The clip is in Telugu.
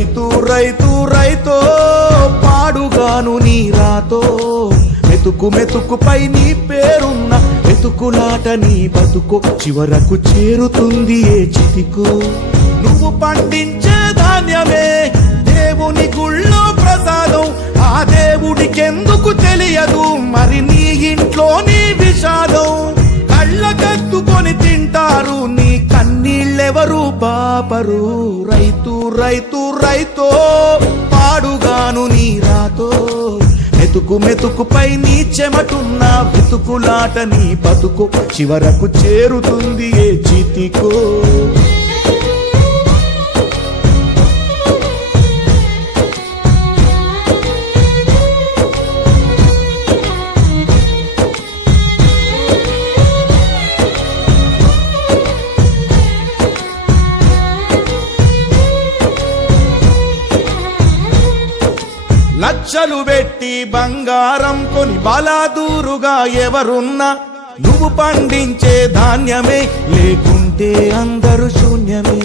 రైతు రైతు రైతో పాడుగాను నీ రాతో మెతుకు మెతుకుపై నీ పేరున్న మెతుకులాట నీ బతుకు చివరకు చేరుతుంది ఏ చితికు నువ్వు పండించే ధాన్యమే దేవుని గుళ్ళో ప్రసాదం ఆ దేవుడికెందుకు తెలియదు మరి నీ ఇంట్లో నీ విషాదం కళ్ళకద్దుకొని తింటారు నీ కన్నీళ్ళెవరు పాపరు రైతు రైతు రైతో పాడుగాను నీ రాతో మెతుకు మెతుకుపై నీ చెమటున్న వెతుకులాట నీ బతుకు చివరకు చేరుతుంది ఏ చితికో లక్షలు పెట్టి బంగారం కొని బలాదూరుగా ఎవరున్నా నువ్వు పండించే ధాన్యమే లేకుంటే అందరూ శూన్యమే